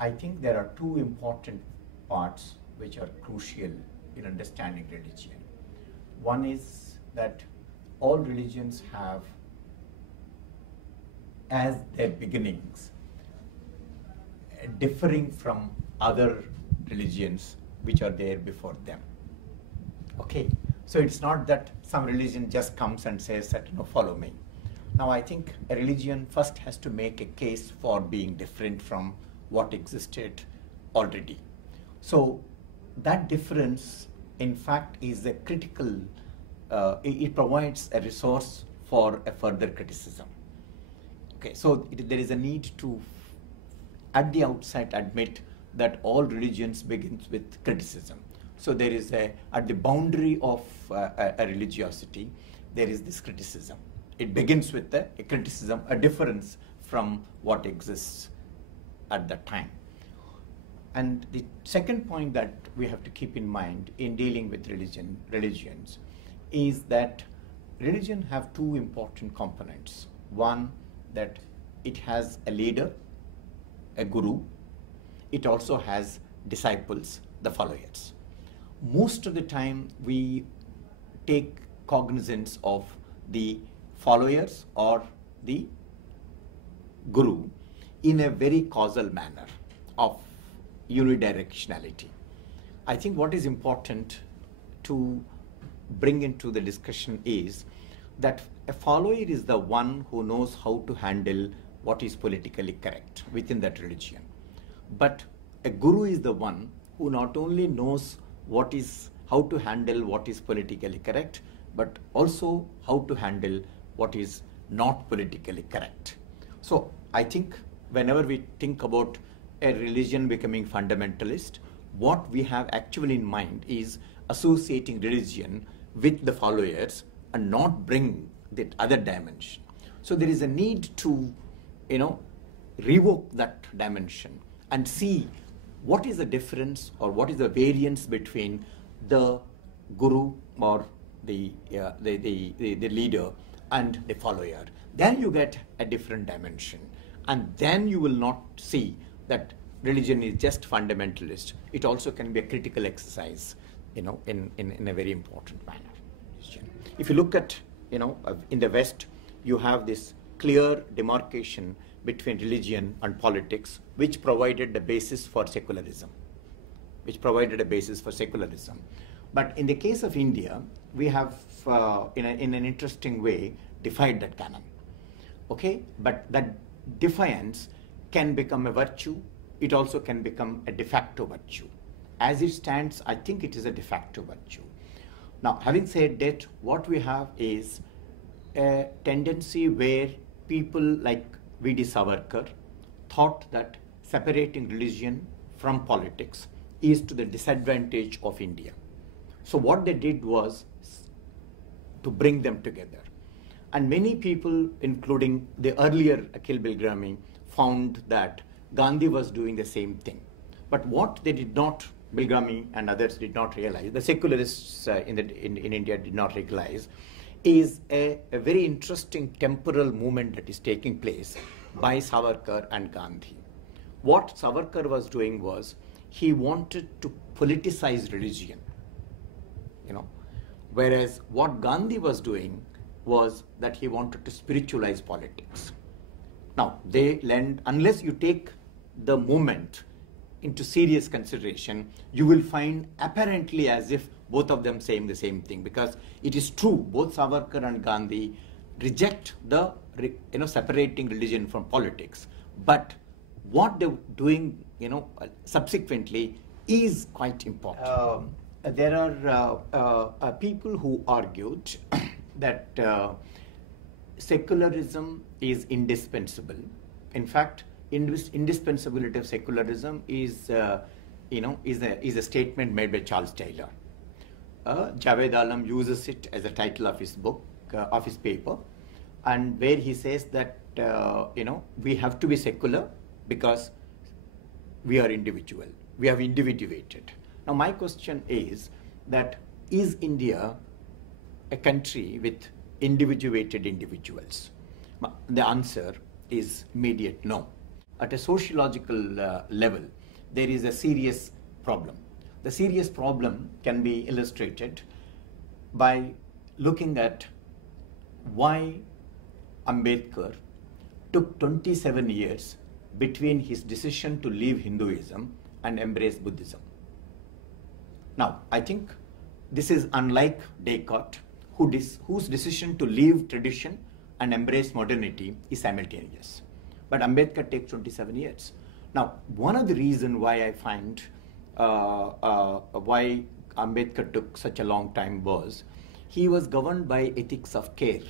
I think there are two important parts which are crucial in understanding religion. One is that all religions have as their beginnings differing from other religions which are there before them. Okay, so it's not that some religion just comes and says that, follow me. Now I think a religion first has to make a case for being different from what existed already. So that difference, in fact, is a critical, it provides a resource for a further criticism. Okay, so there is a need to, at the outset, admit that all religions begins with criticism. So there is at the boundary of a religiosity, there is this criticism. It begins with a criticism, a difference from what exists at that time. And the second point that we have to keep in mind in dealing with religions is that religion have two important components. One, that it has a leader, a guru. It also has disciples, the followers. Most of the time we take cognizance of the followers or the guru in a very causal manner of unidirectionality. I think what is important to bring into the discussion is that a follower is the one who knows how to handle what is politically correct within that religion. But a guru is the one who not only knows how to handle what is politically correct, but also how to handle what is not politically correct. So I think whenever we think about a religion becoming fundamentalist, what we have actually in mind is associating religion with the followers and not bring the other dimension. So there is a need to, revoke that dimension and see what is the difference or what is the variance between the guru or the leader and the follower. Then you get a different dimension, and then you will not see that religion is just fundamentalist. It also can be a critical exercise, in a very important manner. If you look at, in the West, you have this clear demarcation between religion and politics, which provided the basis for secularism. But in the case of India, we have, in an interesting way, defied that canon. Okay, but that defiance can become a virtue. It also can become a de facto virtue. As it stands, I think it is a de facto virtue. Now, having said that, what we have is a tendency where people like V.D. Savarkar thought that separating religion from politics is to the disadvantage of India. So what they did was to bring them together. And many people, including the earlier Akhil Bilgrami, found that Gandhi was doing the same thing. But what they did not, Bilgrami and others did not realize, the secularists in India did not realize, is a very interesting temporal movement that is taking place by Savarkar and Gandhi. What Savarkar was doing was, he wanted to politicize religion, whereas what Gandhi was doing was that he wanted to spiritualize politics. Now, unless you take the movement into serious consideration, you will find apparently as if both of them saying the same thing, because it is true, both Savarkar and Gandhi reject the separating religion from politics, but what they're doing subsequently is quite important. There are people who argued that secularism is indispensable. In fact, indispensability of secularism is a statement made by Charles Taylor. Javed Alam uses it as a title of his book, of his paper, and where he says that we have to be secular because we are individual. We have individuated. Now my question is that, is India a country with individuated individuals? The answer is immediate no. at a sociological level, there is a serious problem. The serious problem can be illustrated by looking at why Ambedkar took 27 years between his decision to leave Hinduism and embrace Buddhism. Now, I think this is unlike Descartes, whose decision to leave tradition and embrace modernity is simultaneous. But Ambedkar takes 27 years. Now, one of the reasons why I find why Ambedkar took such a long time was he was governed by ethics of care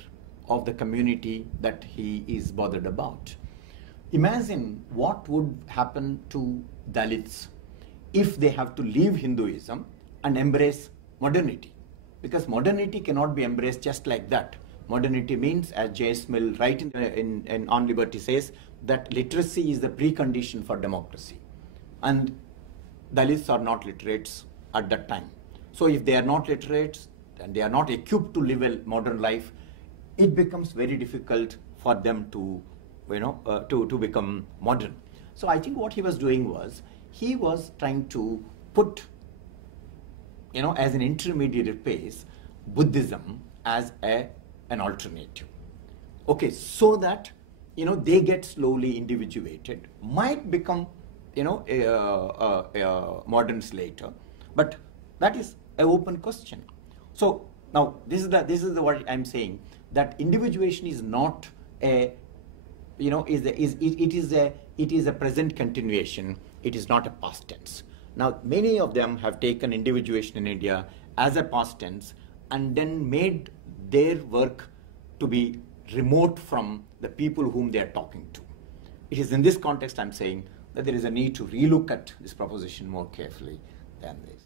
of the community that he is bothered about. Imagine what would happen to Dalits if they have to leave Hinduism and embrace modernity. Because modernity cannot be embraced just like that. Modernity means, as J.S. Mill right in On Liberty says, that literacy is the precondition for democracy. And Dalits are not literates at that time. So if they are not literates and they are not equipped to live a modern life, it becomes very difficult for them to, to become modern. So I think what he was doing was, he was trying to put, as an intermediate phase, Buddhism as an alternative. Okay, so that, they get slowly individuated, might become, moderns later, but that is an open question. So now this is the what I'm saying, that individuation is not a, it is a present continuation. It is not a past tense. Now, many of them have taken individuation in India as a past tense and then made their work to be remote from the people whom they are talking to. It is in this context I'm saying that there is a need to relook at this proposition more carefully than this.